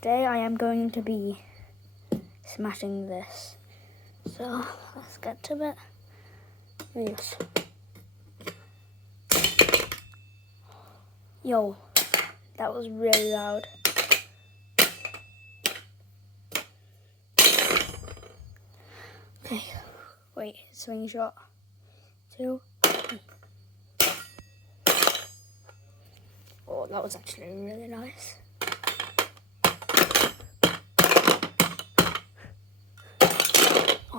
Today I am going to be smashing this. So let's get to it. Yes. Yo, that was really loud. Okay, wait, swing shot. 2, 3. Oh, that was actually really nice.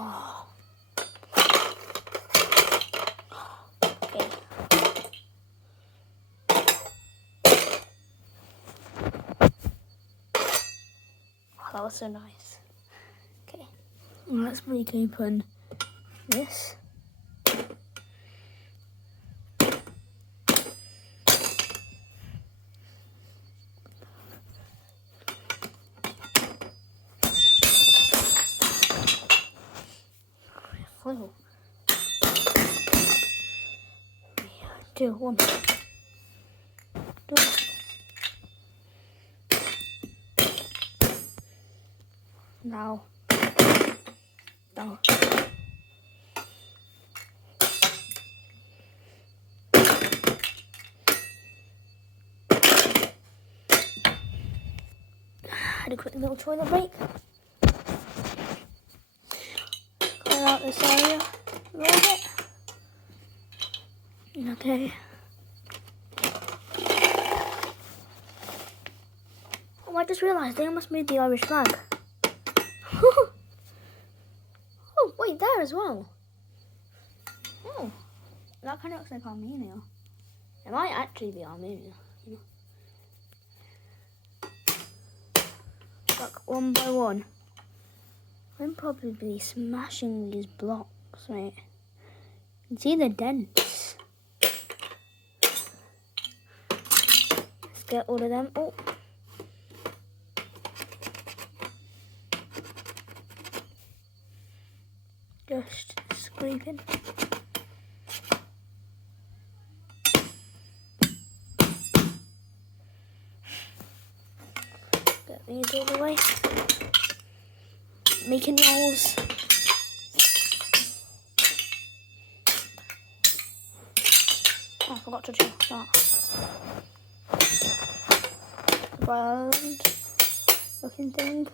Oh. Okay. Oh, that was so nice. Okay, let's break open this. Flew. 3, 2, 1. Now. Down. Had a quick little toilet break. Clear out this area a little bit. Okay. Oh, I just realised they almost moved the Irish flag. Oh, wait, there as well. Oh, that kind of looks like Armenia. It might actually be Armenia. You know. Like 1 by 1. I'm probably smashing these blocks, mate. You can see the dents. Let's get all of them. Oh. Just scraping. Get these all the way. Making rolls. Oh, I forgot to do that. Round looking thing.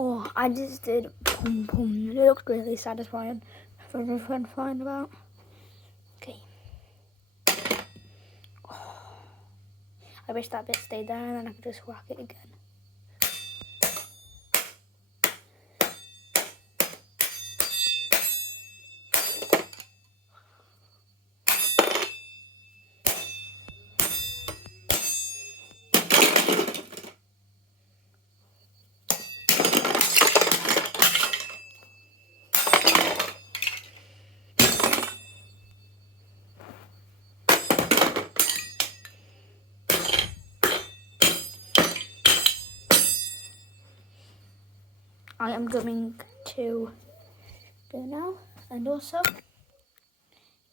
Oh, I just did boom boom. It looked really satisfying. Very fun about. Okay. Oh, I wish that bit stayed there and then I could just whack it again. I am going to go now, and also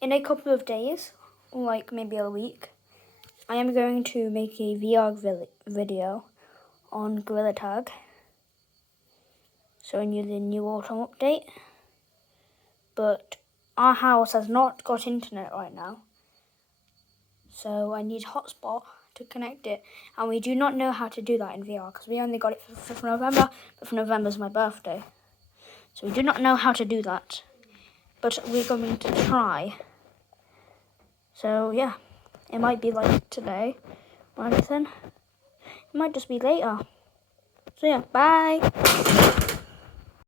in a couple of days, or like maybe a week, I am going to make a VR video on Gorilla Tag, showing you the new autumn update. But our house has not got internet right now, so I need hotspot to connect it, and we do not know how to do that in VR because we only got it for 5th of November, but 5th of November is my birthday, so we do not know how to do that, but we're going to try. So yeah, it might be like today or anything, it might just be later. So yeah, bye.